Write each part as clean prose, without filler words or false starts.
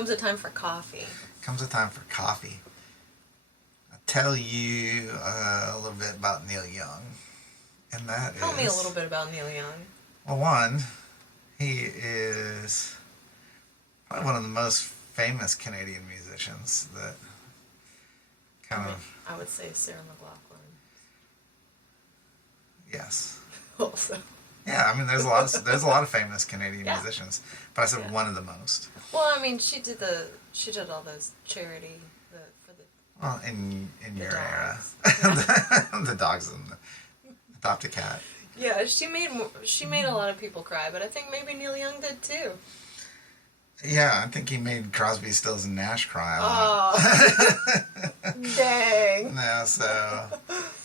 Comes a time for coffee. Comes a time for coffee. I'll tell you a little bit about Neil Young. And that Tell me a little bit about Neil Young. Well, one, he is probably one of the most famous Canadian musicians that I would say Sarah McLachlan. Yes. Also. Yeah, I mean, there's a lot of famous Canadian musicians, but I said one of the most. Well, I mean, she did all those charity for the. Well, in your dogs. era, the dogs and the adopt a cat. Yeah, she made a lot of people cry, but I think maybe Neil Young did too. Yeah, I think he made Crosby, Stills, and Nash cry a lot. Oh, dang. No, so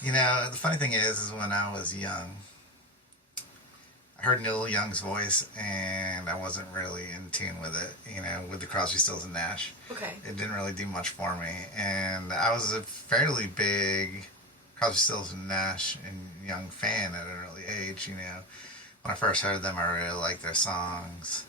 the funny thing is when I was young, I heard Neil Young's voice, and I wasn't really in tune with it, with the Crosby, Stills, and Nash. Okay. It didn't really do much for me, and I was a fairly big Crosby, Stills, and Nash and Young fan at an early age, When I first heard them, I really liked their songs.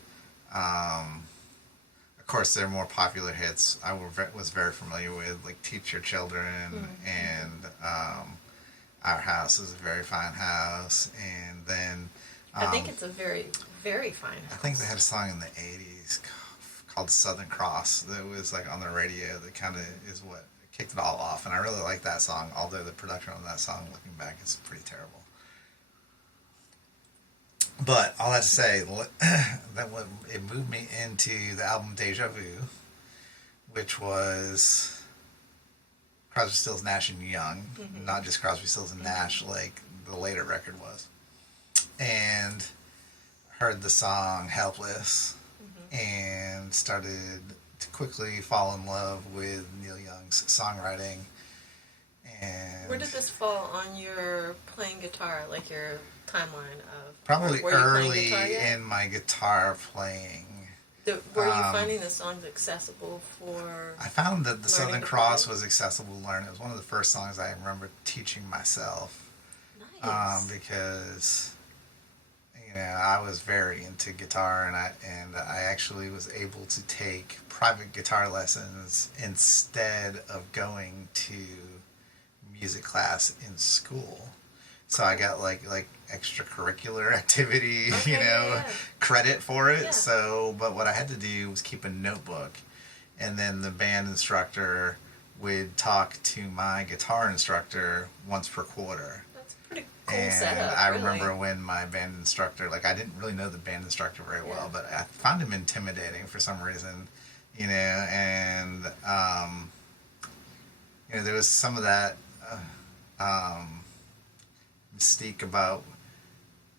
Of course, their more popular hits I was very familiar with, like Teach Your Children and Our House is a Very Fine House, and then... I think it's a very, very fine house. I think they had a song in the 80s called Southern Cross that was like on the radio that kind of is what kicked it all off, and I really like that song, although the production on that song, looking back, is pretty terrible. But all that to say, it moved me into the album Deja Vu, which was Crosby, Stills, Nash and Young, not just Crosby, Stills and Nash like the later record was. And heard the song Helpless and started to quickly fall in love with Neil Young's songwriting. And where did this fall on your playing guitar, like your timeline of... Probably early in my guitar playing. Were you finding the songs accessible for... I found that the Southern Cross was accessible to learn. It was one of the first songs I remember teaching myself. Nice. Because... I was very into guitar, and I actually was able to take private guitar lessons instead of going to music class in school. So I got like extracurricular activity, credit for it. Yeah. So, but what I had to do was keep a notebook, and then the band instructor would talk to my guitar instructor once per quarter. Cool setup, I remember when my band instructor, I didn't really know the band instructor very well, but I found him intimidating for some reason, and, there was some of that mystique about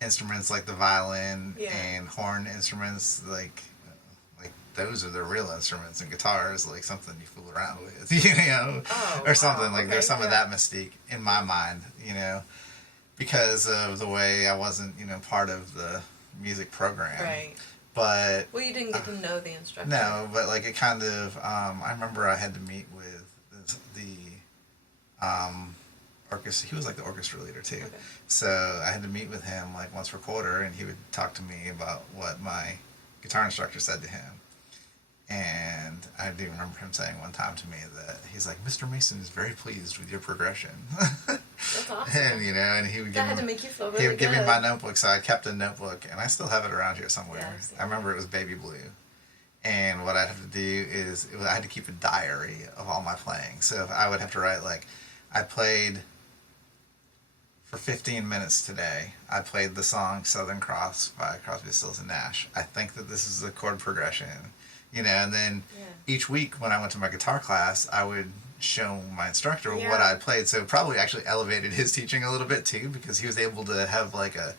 instruments like the violin and horn instruments, like those are the real instruments, and guitars, like something you fool around with, or something. Like there's some of that mystique in my mind, because of the way I wasn't, part of the music program. Right. But... Well, you didn't get to know the instructor. No, but it kind of... I remember I had to meet with the orchestra. He was the orchestra leader, too. Okay. So I had to meet with him, once per quarter, and he would talk to me about what my guitar instructor said to him. And I do remember him saying one time to me that he's like, Mr. Mason is very pleased with your progression. That's awesome. And, and he would give me my notebook, so I kept a notebook, and I still have it around here somewhere. Yeah, I remember it was baby blue. And what I'd have to do is, I had to keep a diary of all my playing. So I would have to write, I played for 15 minutes today. I played the song Southern Cross by Crosby, Stills, and Nash. I think that this is the chord progression. And then each week when I went to my guitar class, I would show my instructor what I played. So it probably actually elevated his teaching a little bit too, because he was able to have a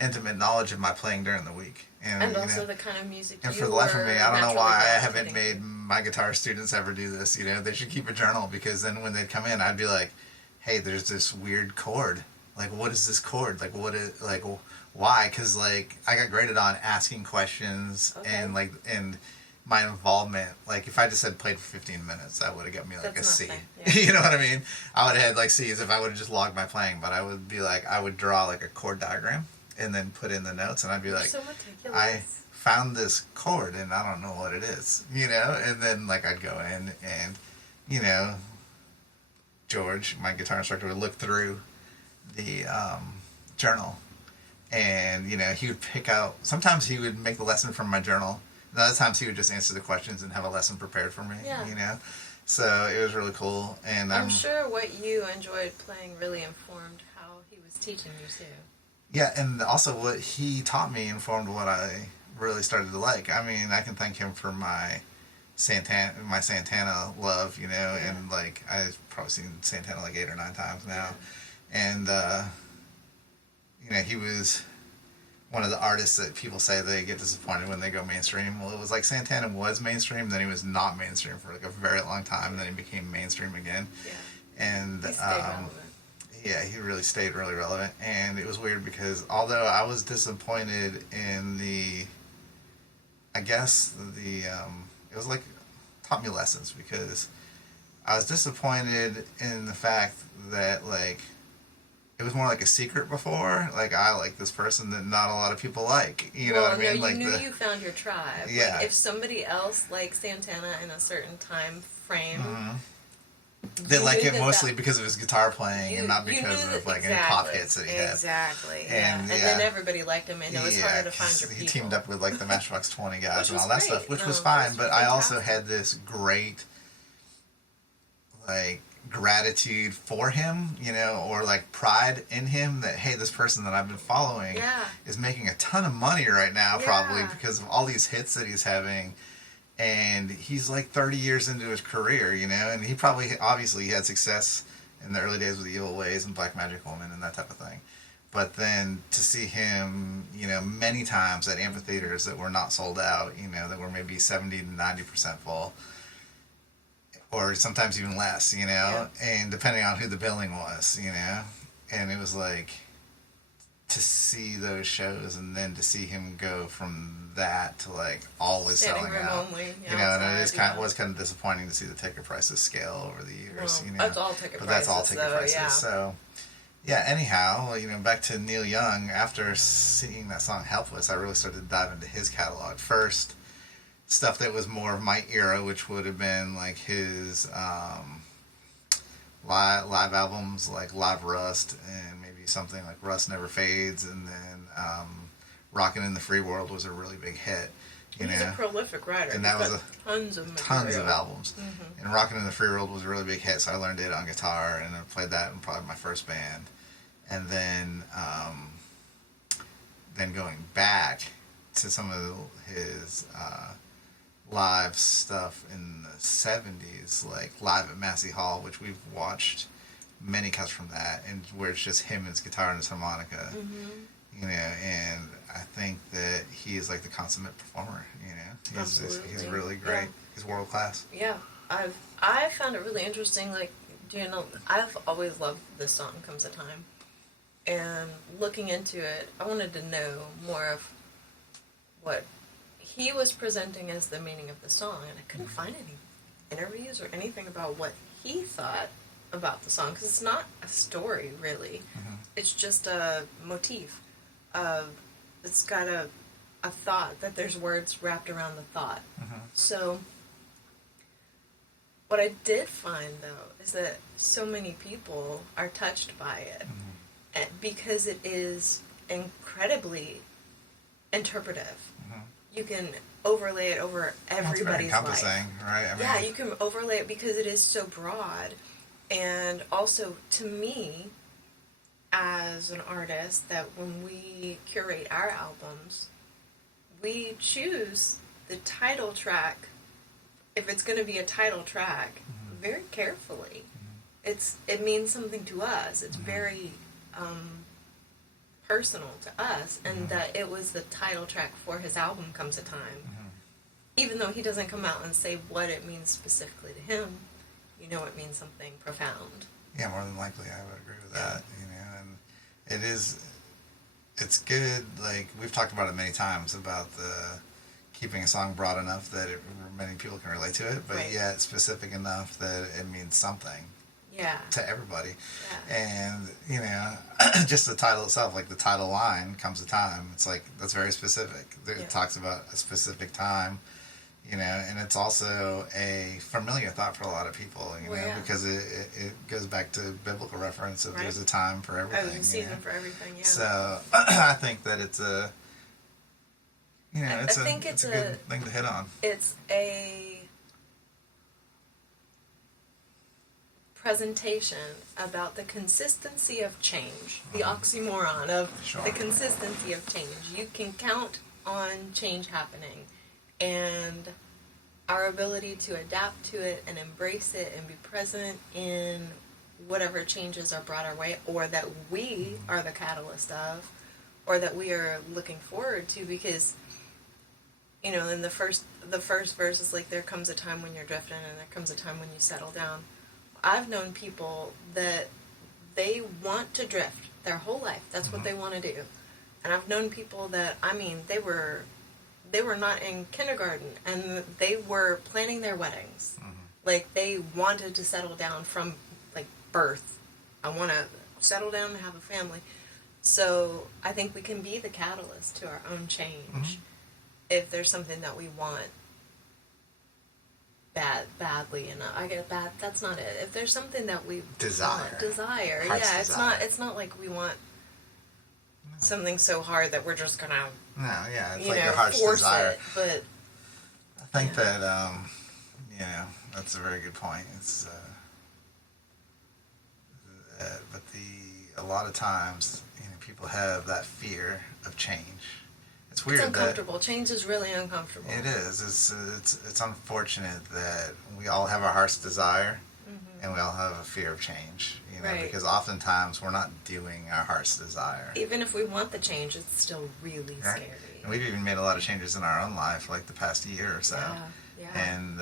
intimate knowledge of my playing during the week. And also the kind of music and for the life of me, I don't know why I haven't made my guitar students ever do this. They should keep a journal, because then when they'd come in, I'd be like, hey, there's this weird chord. What is this chord? Why? Because, I got graded on asking questions and my involvement, if I just had played for 15 minutes, that would have got me a C. Yeah. You know what I mean? I would have had C's if I would have just logged my playing, but I would be I would draw a chord diagram and then put in the notes, and I'd be so meticulous. I found this chord and I don't know what it is, you know? And then, like, I'd go in and, you know, George, my guitar instructor, would look through the journal and, you know, he would pick out, sometimes he would make the lesson from my journal, and other times he would just answer the questions and have a lesson prepared for me, you know? So it was really cool. And I'm sure what you enjoyed playing really informed how he was teaching you too. Yeah, and also what he taught me informed what I really started to like. I mean, I can thank him for my Santana love, you know, and like I've probably seen Santana like 8 or 9 times now. And you know, he was one of the artists that people say they get disappointed when they go mainstream. Well, it was like Santana was mainstream, then he was not mainstream for like a very long time, and then he became mainstream again. And yeah, he really stayed really relevant. And it was weird because although I was disappointed in I guess it was like, taught me lessons, because I was disappointed in the fact that, like, it was more like a secret before. Like, I like this person that not a lot of people like. You know what I mean? No, like, you knew you found your tribe. Yeah. Like, if somebody else liked Santana in a certain time frame, they like it mostly because of his guitar playing and not because of like any pop hits that he had. Exactly. And then everybody liked him, and it was harder to find your people. He teamed up with like the Matchbox 20 guys and all that stuff, which was fine. But I also had this great like gratitude for him, you know, or like pride in him that, hey, this person that I've been following is making a ton of money right now, probably because of all these hits that he's having. And he's like 30 years into his career, you know, and he probably, obviously, he had success in the early days with the Evil Ways and Black Magic Woman and that type of thing. But then to see him, you know, many times at amphitheaters that were not sold out, you know, that were maybe 70 to 90% full, or sometimes even less, you know, and depending on who the billing was, you know, and it was like, to see those shows and then to see him go from that to like always selling out, you know, and it was kind of disappointing to see the ticket prices scale over the years, you know. That's all ticket prices. That's all ticket prices. So yeah, anyhow, you know, back to Neil Young. After seeing that song "Helpless," I really started to dive into his catalog first. Stuff that was more of my era, which would have been like his live albums, like Live Rust, and maybe something like Rust Never Fades, and then Rockin' in the Free World was a really big hit. He's a prolific writer, and that was tons of albums. And Rockin' in the Free World was a really big hit, so I learned it on guitar, and I played that in probably my first band. And then going back to some of his live stuff in the 70s, like Live at Massey Hall, which we've watched many cuts from that, and where it's just him and his guitar and his harmonica, you know, and I think that he is like the consummate performer, you know. He's really great. He's world class. Yeah, I found it really interesting, like, do you know, I've always loved This Song Comes a Time, and looking into it, I wanted to know more of what he was presenting as the meaning of the song, and I couldn't find any interviews or anything about what he thought about the song, because it's not a story, really. It's just a motif. It's got a thought, that there's words wrapped around the thought. So what I did find, though, is that so many people are touched by it, because it is incredibly interpretive. You can overlay it over everybody's life. Right? I mean, you can overlay it because it is so broad. And also, to me, as an artist, that when we curate our albums, we choose the title track, if it's going to be a title track, very carefully. It means something to us. It's very personal to us, and that it was the title track for his album Comes a Time. Even though he doesn't come out and say what it means specifically to him, you know it means something profound. Yeah, more than likely I would agree with that, you know, and it's good, like, we've talked about it many times, about the keeping a song broad enough that many people can relate to it, but yet specific enough that it means something. to everybody. Yeah. And, you know, just the title itself, like the title line, Comes a Time, it's like, that's very specific. It talks about a specific time, you know, and it's also a familiar thought for a lot of people, you know, because it goes back to biblical reference of there's a time for everything. There's a season for everything, So I think that it's a, you know, it's a good thing to hit on. It's a presentation about the consistency of change, the oxymoron of the consistency of change. You can count on change happening, and our ability to adapt to it and embrace it and be present in whatever changes are brought our way, or that we are the catalyst of, or that we are looking forward to, because, you know, in the first verse is like, there comes a time when you're drifting and there comes a time when you settle down. I've known people that they want to drift their whole life. That's what they want to do. And I've known people that, I mean, they were not in kindergarten and they were planning their weddings. Like, they wanted to settle down from, like, birth. I want to settle down and have a family. So I think we can be the catalyst to our own change if there's something that we want badly enough. I get bad. That's not it. If there's something that we desire, Heart's desire. It's not like we want something so hard that we're just gonna. No, yeah, it's like your heart's desire. It, but I think that you know, that's a very good point. It's but a lot of times, you know, people have that fear of change. It's weird. It's uncomfortable. Change is really uncomfortable. It is. It's unfortunate that we all have our heart's desire, and we all have a fear of change. You know, because oftentimes we're not doing our heart's desire. Even if we want the change, it's still really scary. And we've even made a lot of changes in our own life, like the past year or so. Yeah. And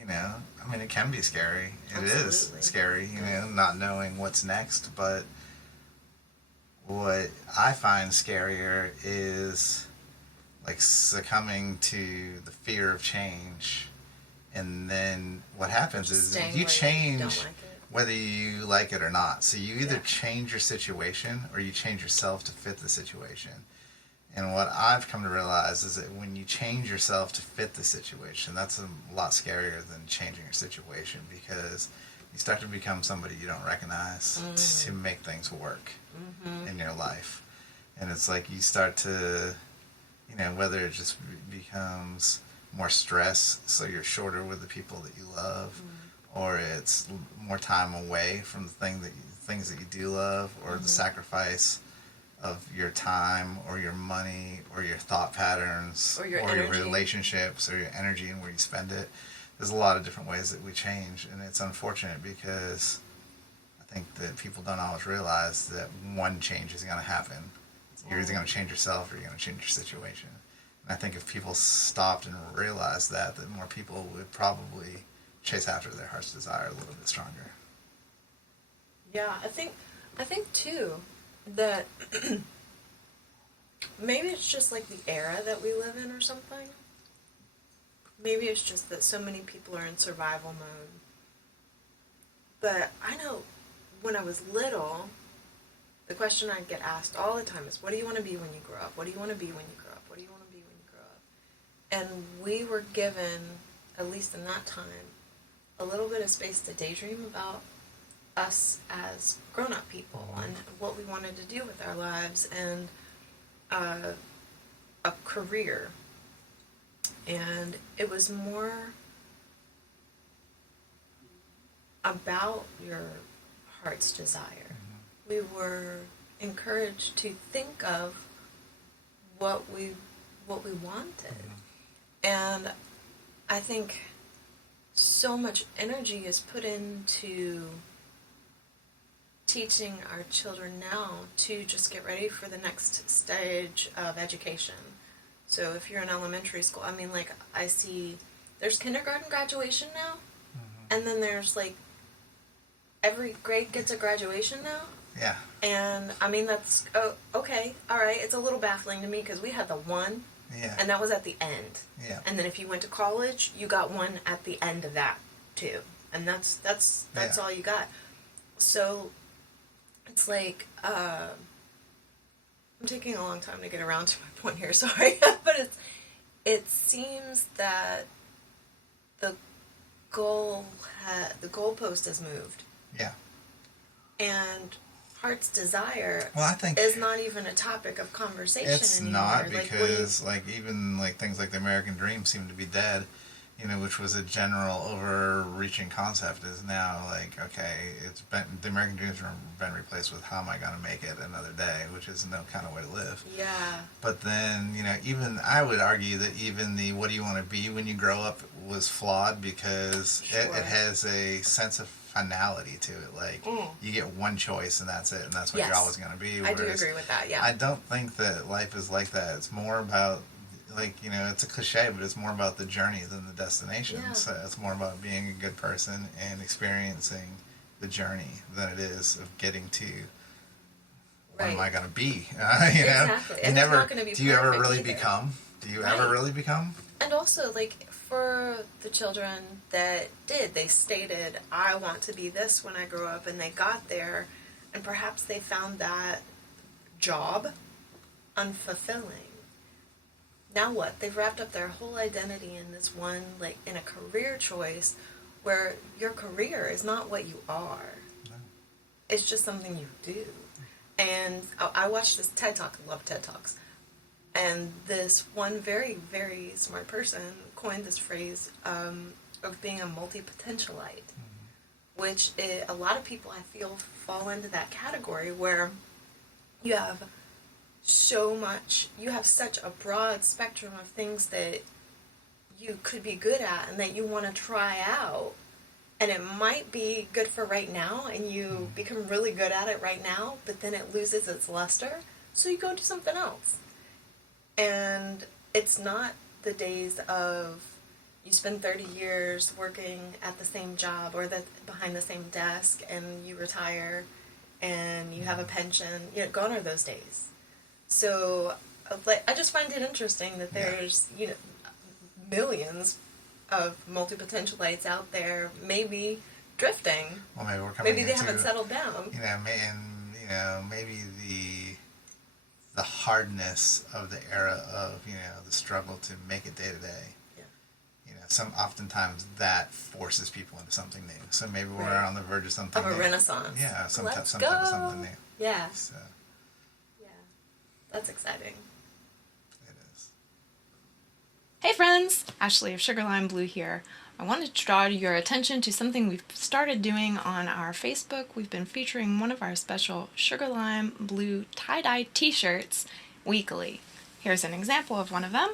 you know, I mean, it can be scary. It is scary. You know, not knowing what's next, but. What I find scarier is like succumbing to the fear of change, and then what happens is you change whether you like it or not. So you either change your situation or you change yourself to fit the situation. And what I've come to realize is that when you change yourself to fit the situation, that's a lot scarier than changing your situation, because you start to become somebody you don't recognize to make things work in your life. And it's like you start to, you know, whether it just becomes more stress, so you're shorter with the people that you love, or it's more time away from the things that you do love, or the sacrifice of your time or your money or your thought patterns or your relationships or your energy and where you spend it. There's a lot of different ways that we change, and it's unfortunate because I think that people don't always realize that one change is going to happen. You're either going to change yourself or you're going to change your situation. And I think if people stopped and realized that more people would probably chase after their heart's desire a little bit stronger. Yeah, I think too that maybe it's just like the era that we live in or something. Maybe it's just that so many people are in survival mode. But I know when I was little, the question I'd get asked all the time is, what do you want to be when you grow up? What do you want to be when you grow up? What do you want to be when you grow up? And we were given, at least in that time, a little bit of space to daydream about us as grown-up people and what we wanted to do with our lives and a career. And it was more about your heart's desire. We were encouraged to think of what we wanted. And I think so much energy is put into teaching our children now to just get ready for the next stage of education. So if you're in elementary school, I mean, like, I see there's kindergarten graduation now, and then there's, like, every grade gets a graduation now. Yeah. And, I mean, that's, okay, all right, it's a little baffling to me because we had the one, and that was at the end. Yeah. And then if you went to college, you got one at the end of that, too. and that's all you got. So it's like I'm taking a long time to get around to my point here. Sorry, but it seems that the the goalpost has moved. Yeah. And heart's desire, well, I think, is not even a topic of conversation it's anymore. not, because even things like the American Dream seem to be dead, which was a general overreaching concept, is now okay, the American Dream's been replaced with how am I going to make it another day, which is no kind of way to live. Yeah. But then, even I would argue that even the what do you want to be when you grow up was flawed, because it has a sense of finality to it. You get one choice and that's it, and that's what you're always going to be. I do agree with that, yeah. I don't think that life is like that. It's more about, it's a cliche, but it's more about the journey than the destination. Yeah. So it's more about being a good person and experiencing the journey than it is of getting to what am I going to be? Exactly. You never, do you ever really become? Do you ever really become? And also, for the children that did, they stated, I want to be this when I grow up, and they got there, and perhaps they found that job unfulfilling. Now what? They've wrapped up their whole identity in this one, in a career choice, where your career is not what you are. No. It's just something you do. And I watched this TED Talk. I love TED Talks. And this one very, very smart person coined this phrase of being a multi-potentialite, which a lot of people, I feel, fall into that category where you have you have such a broad spectrum of things that you could be good at and that you want to try out. And it might be good for right now, and you become really good at it right now, but then it loses its luster, so you go do something else. And it's not the days of you spend 30 years working at the same job or behind the same desk, and you retire and you have a pension. Gone are those days. So I just find it interesting that there's millions of multi-potentialites out there, maybe drifting. Well, maybe we're coming. Maybe they haven't settled down. Maybe the hardness of the era of the struggle to make it day to day. Oftentimes that forces people into something new. So maybe we're on the verge of something of a new. renaissance. Yeah, some type of something new. Yeah. So. Yeah, that's exciting. Hey friends, Ashley of Sugar Lime Blue here. I wanted to draw your attention to something we've started doing on our Facebook. We've been featuring one of our special Sugar Lime Blue tie-dye t-shirts weekly. Here's an example of one of them.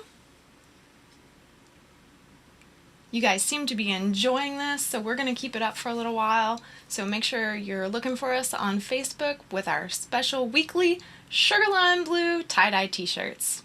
You guys seem to be enjoying this, so we're going to keep it up for a little while. So make sure you're looking for us on Facebook with our special weekly Sugar Lime Blue tie-dye t-shirts.